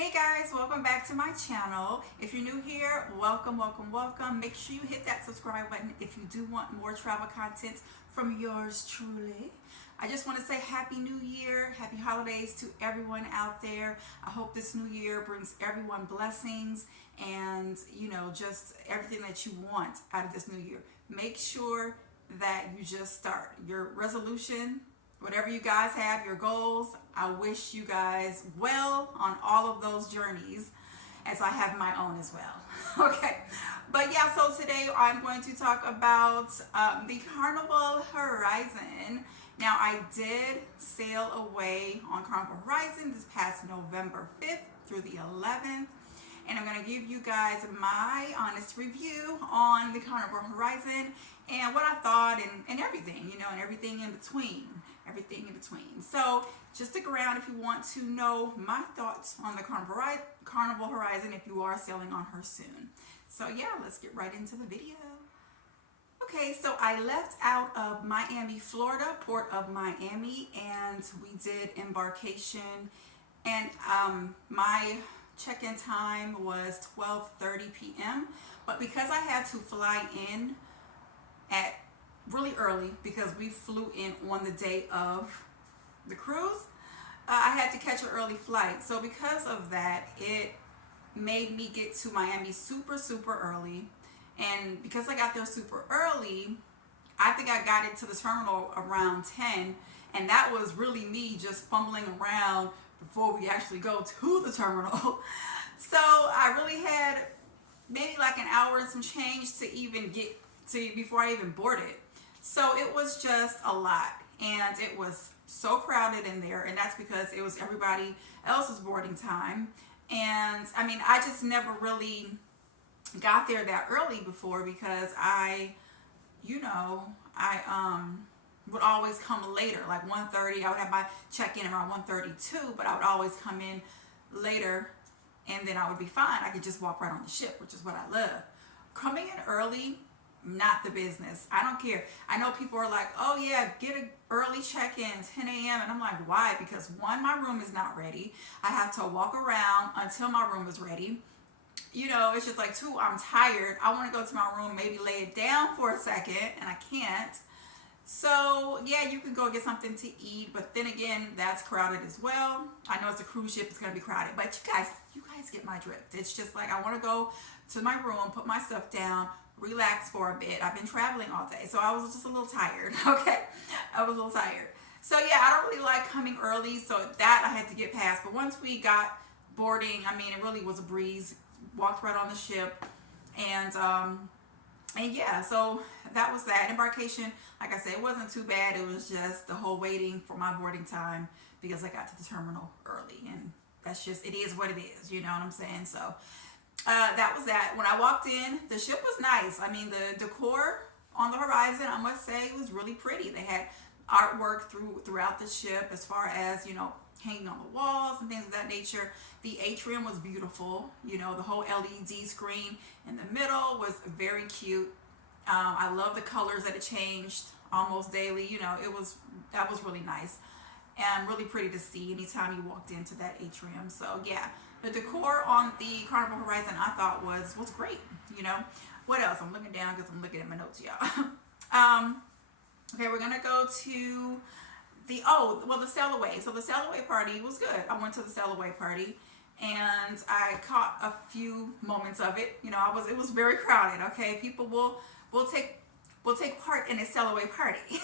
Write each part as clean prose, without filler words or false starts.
Hey guys, welcome back to my channel. If you're new here, welcome, welcome, welcome. Make sure you hit that subscribe button if you do want more travel content from yours truly. I just want to say Happy New Year, Happy Holidays to everyone out there. I hope this new year brings everyone blessings and, just everything that you want out of this new year. Make sure that you just start your resolution. Whatever you guys have, your goals, I wish you guys well on all of those journeys, as I have my own as well. Okay, but yeah, so today I'm going to talk about the Carnival Horizon. Now, I did sail away on Carnival Horizon this past November 5th through the 11th. And I'm going to give you guys my honest review on the Carnival Horizon and what I thought and everything, and everything in between. Everything in between. So just stick around if you want to know my thoughts on the Carnival Horizon if you are sailing on her soon. So yeah, let's get right into the video. Okay, so I left out of Miami, Florida, Port of Miami, and we did embarkation. And my check-in time was 12:30 p.m. But because I had to fly in at really early because we flew in on the day of the cruise, I had to catch an early flight. So because of that, it made me get to Miami super early. And because I got there super early, I think I got into the terminal around 10, and that was really me just fumbling around before we actually go to the terminal. So I really had maybe like an hour and some change to even get to before I even boarded. So it was just a lot, and it was so crowded in there, and that's because it was everybody else's boarding time. And I mean, I just never really got there that early before because I would always come later, like 1:30. I would have my check-in around 1:32, but I would always come in later, and then I would be fine. I could just walk right on the ship, which is what I love. Coming in early, not the business. I don't care. I know people are like, oh yeah, get an early check-in, 10 a.m. And I'm like, why? Because one, my room is not ready. I have to walk around until my room is ready. It's just like, two, I'm tired. I want to go to my room, maybe lay it down for a second, and I can't. So yeah, you can go get something to eat, but then again, that's crowded as well. I know it's a cruise ship, it's going to be crowded, but you guys get my drift. It's just like, I want to go to my room, put my stuff down, relax for a bit. I've been traveling all day, so I was just a little tired. Okay, I was a little tired. So yeah, I don't really like coming early, so that I had to get past. But once we got boarding, I mean, it really was a breeze. Walked right on the ship, and yeah, so that was that embarkation. Like I said, it wasn't too bad. It was just the whole waiting for my boarding time because I got to the terminal early, and that's just, it is what it is. You know what I'm saying? So that was that. When I walked in, the ship was nice. I mean, the decor on the Horizon, I must say, was really pretty. They had artwork throughout the ship, as far as hanging on the walls and things of that nature. The atrium was beautiful. The whole LED screen in the middle was very cute. I love the colors that it changed almost daily. That was really nice and really pretty to see anytime you walked into that atrium. So yeah, the decor on the Carnival Horizon I thought was great. What else? I'm looking down because I'm looking at my notes, y'all. Okay, we're gonna go to the sail away. So the sail away party was good. I went to the sail away party, and I caught a few moments of it. It was very crowded. Okay, people will take part in a sail away party.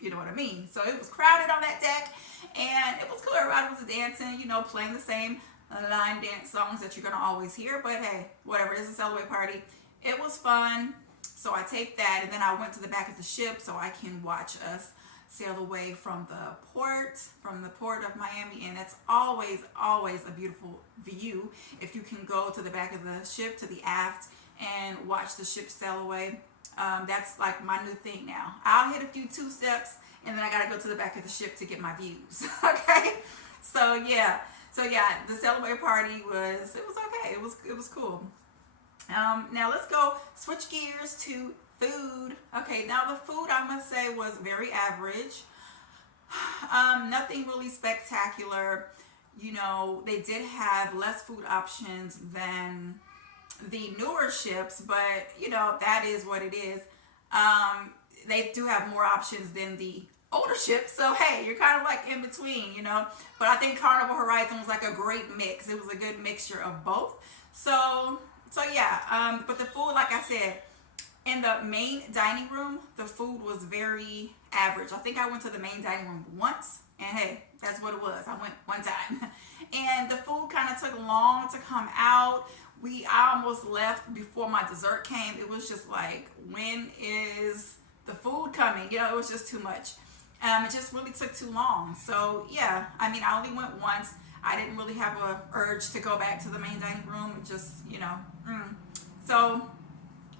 You know what I mean? So it was crowded on that deck, and it was cool. Everybody was dancing, playing the same line dance songs that you're gonna always hear. But hey, whatever. It's a sail away party. It was fun. So I taped that, and then I went to the back of the ship so I can watch us sail away from the port of Miami, and that's always a beautiful view if you can go to the back of the ship, to the aft, and watch the ship sail away. That's like my new thing now. I'll hit a few two steps, and then I gotta go to the back of the ship to get my views. Okay, so yeah, the sail away party was okay. It was cool. Now let's go switch gears to food. Okay, now the food, I must say, was very average. Nothing really spectacular. you know, they did have less food options than the newer ships, but you know, that is what it is. They do have more options than the older ships, so hey, you're kind of like in between, you know. But I think Carnival Horizon was like a great mix. It was a good mixture of both. So yeah. But the food, like I said, in the main dining room, the food was very average. I think I went to the main dining room once, and hey, that's what it was. I went one time, and the food kind of took long to come out. I almost left before my dessert came. It was just like, when is the food coming? You know, it was just too much. It just really took too long. So yeah, I mean, I only went once. I didn't really have a urge to go back to the main dining room and just, you know. So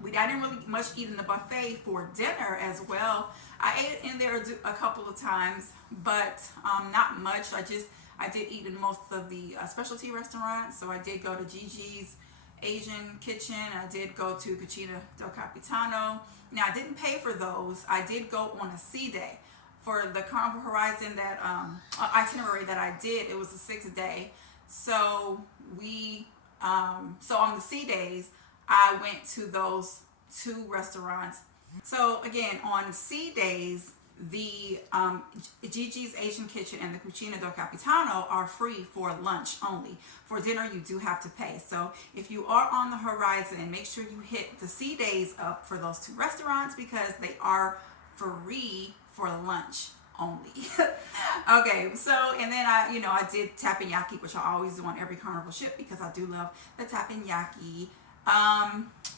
I didn't really much eat in the buffet for dinner as well. I ate in there a couple of times, but not much. I did eat in most of the specialty restaurants. So I did go to Gigi's Asian Kitchen. I did go to Cucina del Capitano. Now, I didn't pay for those. I did go on a sea day. For the Carnival Horizon that itinerary that I did, it was a 6-day. So so on the sea days, I went to those 2 restaurants. So again, on the sea days, the Gigi's Asian Kitchen and the Cucina del Capitano are free for lunch only. For dinner, you do have to pay. So if you are on the Horizon, make sure you hit the sea days up for those 2 restaurants, because they are free for lunch only. Okay, so and then I did teppanyaki, which I always do on every Carnival ship because I do love the teppanyaki.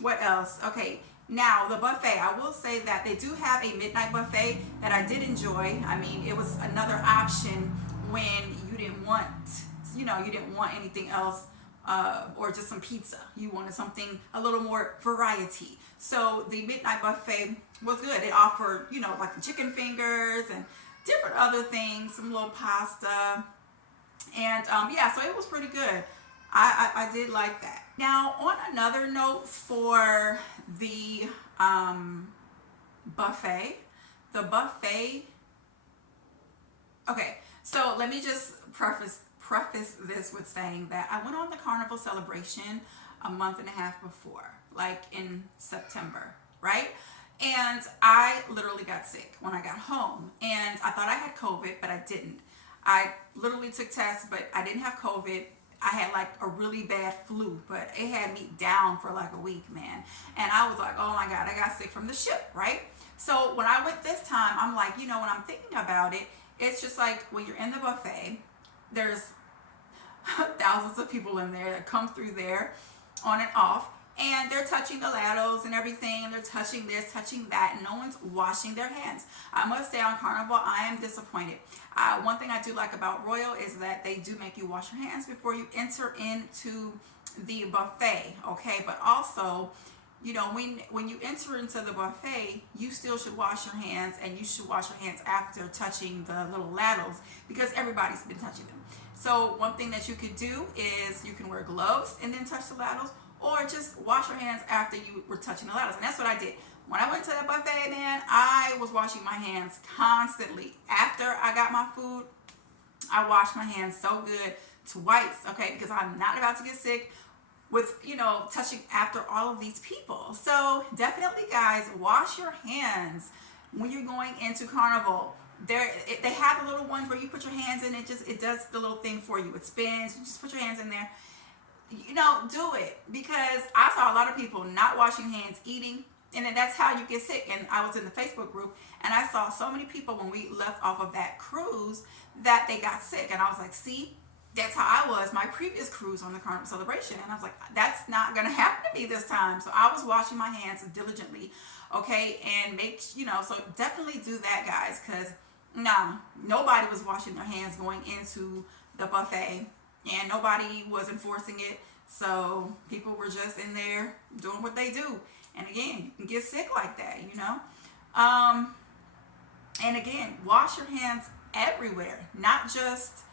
What else? Okay, now the buffet. I will say that they do have a midnight buffet that I did enjoy. I mean, it was another option when you didn't want anything else, or just some pizza. You wanted something a little more variety. So the midnight buffet was good. It offered, like the chicken fingers and different other things, some little pasta, and yeah, so it was pretty good. I did like that. Now, on another note, for the buffet, okay, so let me just preface this with saying that I went on the Carnival celebration a month and a half before, like in September, right? And I literally got sick when I got home, and I thought I had COVID, but I didn't. I literally took tests, but I didn't have COVID. I had like a really bad flu, but it had me down for like a week, man. And I was like, oh my God, I got sick from the ship, right? So when I went this time, I'm like, when I'm thinking about it, it's just like when you're in the buffet, there's thousands of people in there that come through there on and off, and they're touching the laddos and everything, and they're touching this, touching that, and no one's washing their hands. I must say, on Carnival, I am disappointed. One thing I do like about Royal is that they do make you wash your hands before you enter into the buffet, okay? But also, when you enter into the buffet, you still should wash your hands, and you should wash your hands after touching the little laddos, because everybody's been touching them. So one thing that you could do is you can wear gloves and then touch the laddos, or just wash your hands after you were touching the laddos. And that's what I did. When I went to that buffet, man, I was washing my hands constantly. After I got my food, I washed my hands so good twice, okay? Because I'm not about to get sick with, touching after all of these people. So definitely, guys, wash your hands when you're going into Carnival. They have a little one where you put your hands in, it does the little thing for you. It spins, you just put your hands in there. Do it, because I saw a lot of people not washing hands eating, and then that's how you get sick. And I was in the Facebook group, and I saw so many people when we left off of that cruise that they got sick, and I was like, see, that's how I was my previous cruise on the Carnival celebration. And I was like, that's not gonna happen to me this time. So I was washing my hands diligently, okay? And so definitely do that, guys, because nobody was washing their hands going into the buffet, and nobody was enforcing it. So people were just in there doing what they do. And again, you can get sick like that, and again, wash your hands everywhere, not just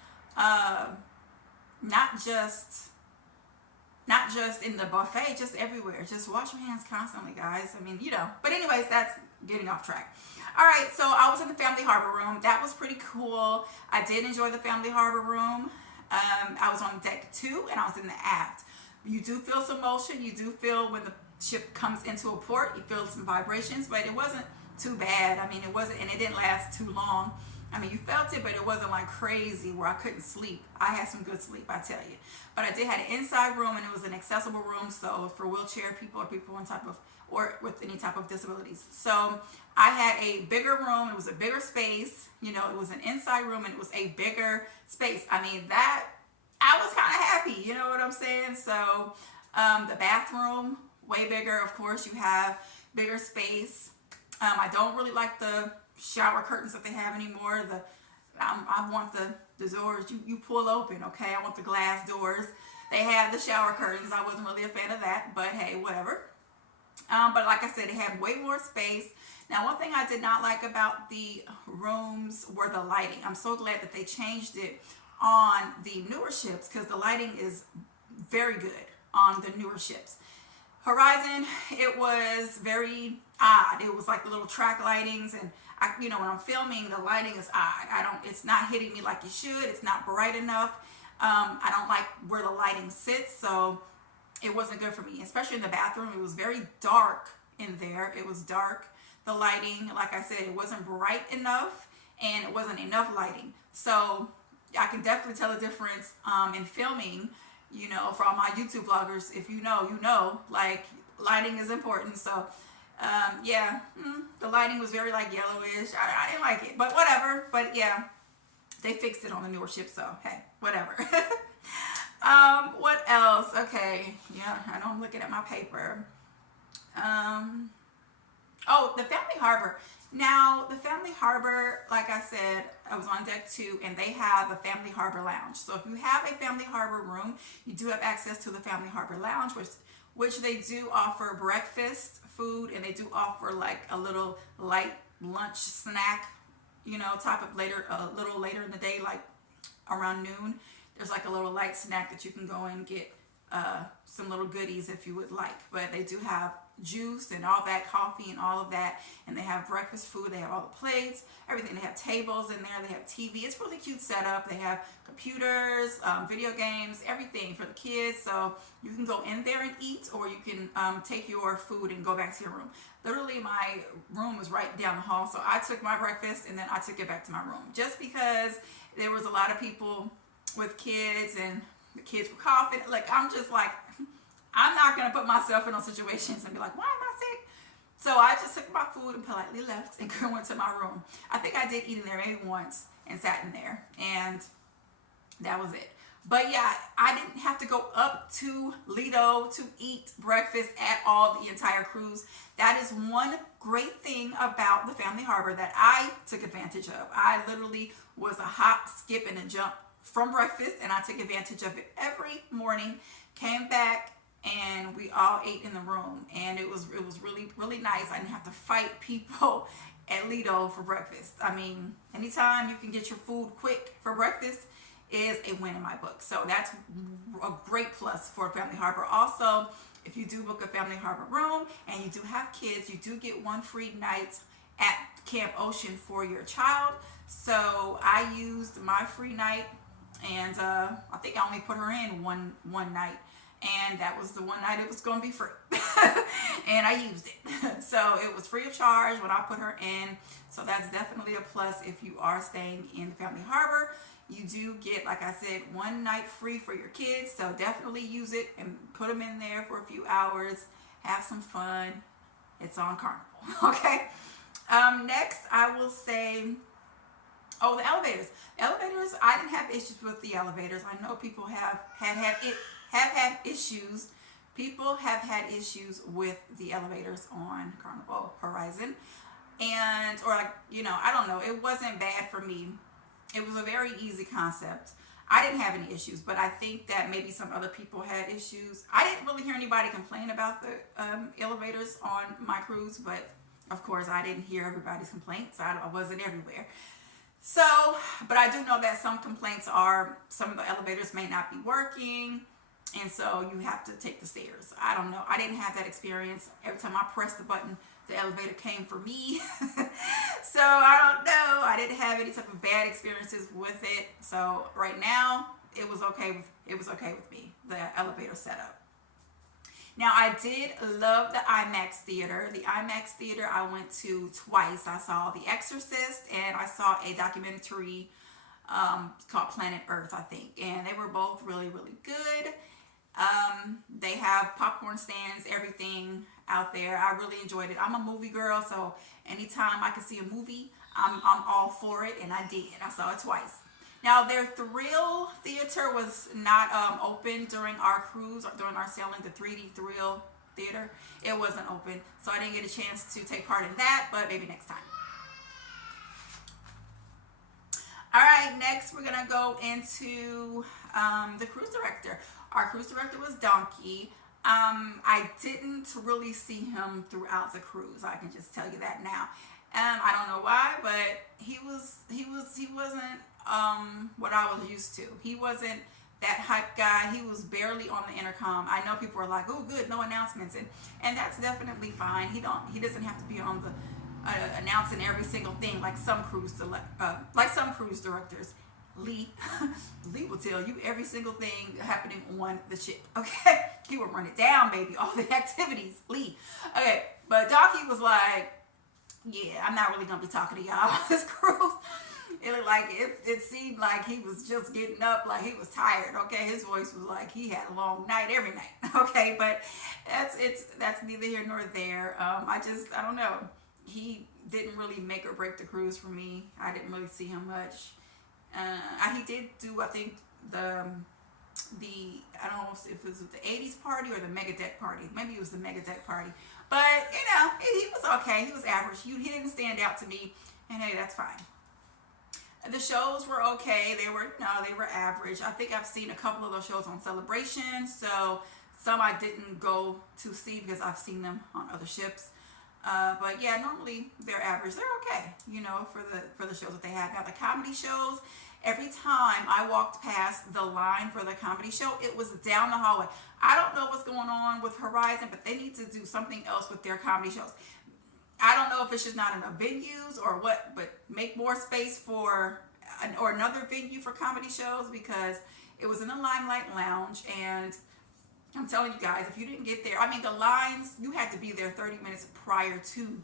in the buffet, just everywhere. Just wash your hands constantly, guys. I mean, but anyways, that's getting off track. All right, so I was in the Family Harbor Room. That was pretty cool. I did enjoy the Family Harbor Room. I was on deck 2 and I was in the aft. You do feel some motion. You do feel when the ship comes into a port, you feel some vibrations, but it wasn't too bad. I mean, it wasn't, and it didn't last too long. I mean, you felt it, but it wasn't like crazy where I couldn't sleep. I had some good sleep, I tell you. But I did have an inside room, and it was an accessible room, so for wheelchair people or people on type of, or with any type of disabilities. So I had a bigger room. It was a bigger space. You know, it was an inside room, and it was a bigger space. I mean, that, I was kind of happy. You know what I'm saying? So the bathroom, way bigger. Of course, you have bigger space. I don't really like the shower curtains that they have anymore. I want the doors you pull open, okay? I want the glass doors. They had the shower curtains. I wasn't really a fan of that, but hey, whatever. But like I said, it had way more space. Now, one thing I did not like about the rooms were the lighting. I'm so glad that they changed it on the newer ships, because the lighting is very good on the newer ships. Horizon, it was very odd. It was like the little track lightings, and you know, when I'm filming, the lighting is odd. It's not hitting me like it should. It's not bright enough. I don't like where the lighting sits, so it wasn't good for me, especially in the bathroom. It was very dark in there. It was dark. The lighting, like I said, it wasn't bright enough, and it wasn't enough lighting. So I can definitely tell a difference in filming. You know, for all my YouTube vloggers, if you know, like, lighting is important. So yeah, the lighting was very like yellowish. I didn't like it, but whatever. But yeah, they fixed it on the newer ship, so hey, whatever. What else? Okay, yeah, I know I'm looking at my paper. Oh, the Family Harbor. Now, the Family Harbor, like I said, I was on deck 2, and they have a Family Harbor lounge. So if you have a Family Harbor room, you do have access to the Family Harbor lounge, which they do offer breakfast food, and they do offer like a little light lunch snack, you know, type of a little later in the day, like around noon. There's like a little light snack that you can go and get some little goodies if you would like. But they do have juice and all that, coffee and all of that, and they have breakfast food. They have all the plates, everything. They have tables in there. They have TV. It's really cute setup. They have computers, video games, everything for the kids. So you can go in there and eat, or you can take your food and go back to your room. Literally, my room was right down the hall, so I took my breakfast and then I took it back to my room, just because there was a lot of people with kids, and the kids were coughing. Like, I'm just like, I'm not going to put myself in those situations and be like, why am I sick? So I just took my food and politely left and went to my room. I think I did eat in there maybe once and sat in there, and that was it. But yeah, I didn't have to go up to Lido to eat breakfast at all the entire cruise. That is one great thing about the Family Harbor that I took advantage of. I literally was a hop, skip, and a jump from breakfast, and I took advantage of it every morning. Came back, and we all ate in the room, and it was really, really nice. I didn't have to fight people at Lido for breakfast. I mean, anytime you can get your food quick for breakfast is a win in my book. So that's a great plus for Family Harbor. Also, if you do book a Family Harbor room and you do have kids, you do get one free night at Camp Ocean for your child. So I used my free night, and I think I only put her in one night, and that was the one night it was going to be free. And I used it. So it was free of charge when I put her in. So that's definitely a plus if you are staying in the Family Harbor. You do get, like I said, one night free for your kids. So definitely use it and put them in there for a few hours. Have some fun. It's on Carnival. Okay. Next, I will say, oh, the elevators. Elevators, I didn't have issues with the elevators. I know people have had issues. People have had issues with the elevators on Carnival Horizon. And, or like, you know, I don't know. It wasn't bad for me. It was a very easy concept. I didn't have any issues, but I think that maybe some other people had issues. I didn't really hear anybody complain about the elevators on my cruise, but of course I didn't hear everybody's complaints. I wasn't everywhere. So, but I do know that some complaints are some of the elevators may not be working, and so you have to take the stairs. I don't know. I didn't have that experience. Every time I pressed the button, the elevator came for me. So I don't know. I didn't have any type of bad experiences with it. So right now, it was okay with me, the elevator setup. Now, I did love the IMAX Theater. The IMAX Theater I went to twice. I saw The Exorcist and I saw a documentary called Planet Earth, I think. And they were both really, really good. They have popcorn stands, everything out there. I really enjoyed it. I'm a movie girl, so anytime I can see a movie, I'm all for it, and I did. I saw it twice. Now, their Thrill Theater was not open during our cruise, or during our sailing, the 3D Thrill Theater. It wasn't open, so I didn't get a chance to take part in that, but maybe next time. All right, next we're gonna go into the cruise director. Our cruise director was Donkey. I didn't really see him throughout the cruise. I can just tell you that now. I don't know why, but he wasn't what I was used to. He wasn't that hype guy. He was barely on the intercom. I know people are like, "Oh, good, no announcements," and that's definitely fine. He doesn't have to be on the announcing every single thing like some cruise directors. Lee will tell you every single thing happening on the ship. Okay, he will run it down, baby. All the activities, Lee. Okay, but Donkey was like, "Yeah, I'm not really gonna be talking to y'all on this cruise." It looked like it seemed like he was just getting up, like he was tired. Okay, his voice was like he had a long night every night. Okay, but that's neither here nor there. I don't know. He didn't really make or break the cruise for me. I didn't really see him much. He did do, I think, the I don't know if it was the 80s party or the mega deck party. Maybe it was the mega deck party. But he was okay. He was average. He didn't stand out to me, and hey, that's fine. The shows were okay. They were average. I think I've seen a couple of those shows on Celebration. So some I didn't go to see because I've seen them on other ships. But yeah, normally they're average. They're okay, for the shows that they have. Now the comedy shows, every time I walked past the line for the comedy show, it was down the hallway. I don't know what's going on with Horizon, but they need to do something else with their comedy shows. I don't know if it's just not enough venues or what, but make more space for another venue for comedy shows, because it was in the Limelight Lounge, and I'm telling you guys, if you didn't get there, the lines, you had to be there 30 minutes prior to,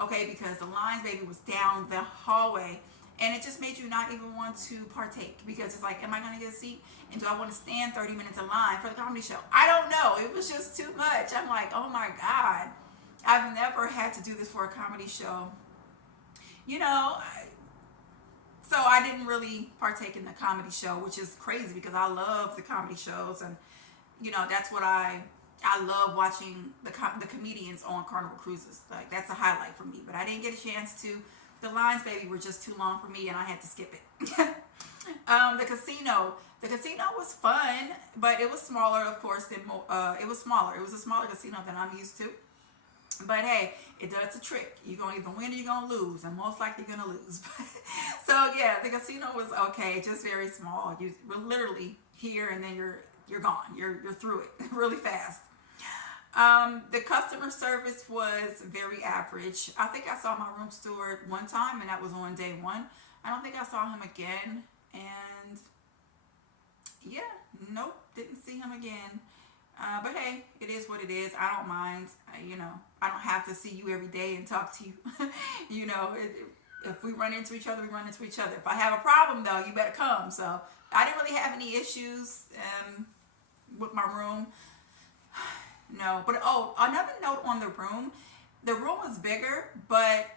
okay, because the lines, baby, was down the hallway, and it just made you not even want to partake, because it's like, am I going to get a seat? And do I want to stand 30 minutes in line for the comedy show? I don't know. It was just too much. I'm like, oh my God, I've never had to do this for a comedy show. So I didn't really partake in the comedy show, which is crazy because I love the comedy shows, and that's what I love watching the comedians on Carnival cruises. Like, that's a highlight for me. But I didn't get a chance to. The lines, baby, were just too long for me, and I had to skip it. The casino was fun, but it was smaller, of course. It was smaller. It was a smaller casino than I'm used to. But hey, it does a trick. You're going to either win or you're going to lose, and most likely you're going to lose. So yeah, the casino was okay, just very small. We're literally here, and then you're gone. You're through it really fast. The customer service was very average. I think I saw my room steward one time, and that was on day one. I don't think I saw him again, and yeah, nope, didn't see him again. But hey, it is what it is. I don't mind. I don't have to see you every day and talk to you. If we run into each other, we run into each other. If I have a problem, though, you better come. So I didn't really have any issues with my room. No. But another note on the room. The room was bigger, but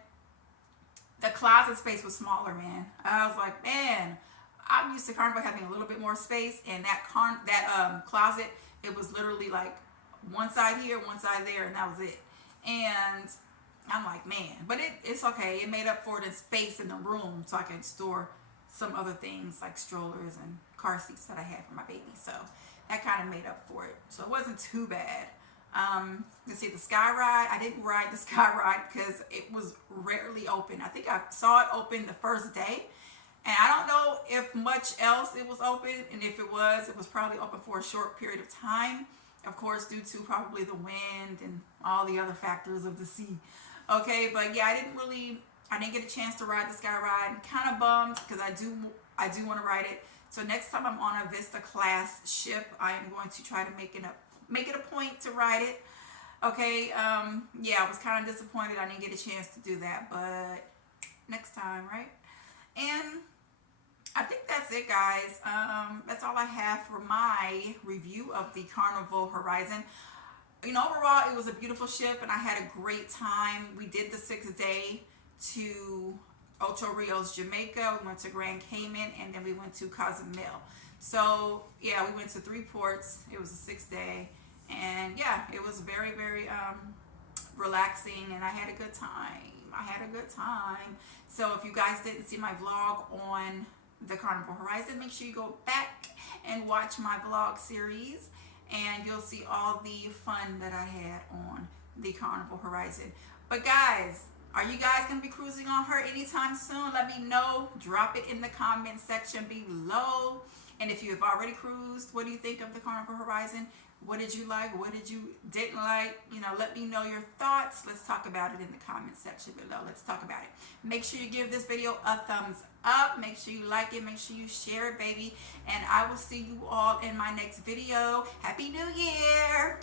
the closet space was smaller, man. I was like, man, I'm used to Carnival having a little bit more space, and that closet, it was literally like one side here, one side there, and that was it. And I'm like, man, but it's okay. It made up for the space in the room, so I can store some other things like strollers and car seats that I had for my baby. So that kind of made up for it. So it wasn't too bad. Let's see, the Sky Ride. I didn't ride the Sky Ride because it was rarely open. I think I saw it open the first day. And I don't know if much else it was open. And if it was probably open for a short period of time. Of course, due to probably the wind and all the other factors of the sea. Okay, but yeah, I didn't get a chance to ride the Sky Ride. I'm kind of bummed because I do want to ride it So next time I'm on a Vista class ship, I am going to try to make it a point to ride it. Okay, yeah, I was kind of disappointed I didn't get a chance to do that, but next time, right? And I think that's it, guys. That's all I have for my review of the Carnival Horizon. You know, overall, it was a beautiful ship, and I had a great time. We did the 6th day to Ocho Rios, Jamaica. We went to Grand Cayman, and then we went to Cozumel. So, yeah, we went to 3 ports. It was a 6th day. And, yeah, it was very, very relaxing, and I had a good time. So, if you guys didn't see my vlog on the Carnival Horizon, make sure you go back and watch my vlog series, and you'll see all the fun that I had on the Carnival Horizon. But guys, are you guys going to be cruising on her anytime soon? Let me know. Drop it in the comment section below. And if you have already cruised, what do you think of the Carnival Horizon? What did you like? What did you didn't like? You know, let me know your thoughts. Let's talk about it in the comment section below. Let's talk about it. Make sure you give this video a thumbs up. Make sure you like it. Make sure you share it, baby. And I will see you all in my next video. Happy New Year!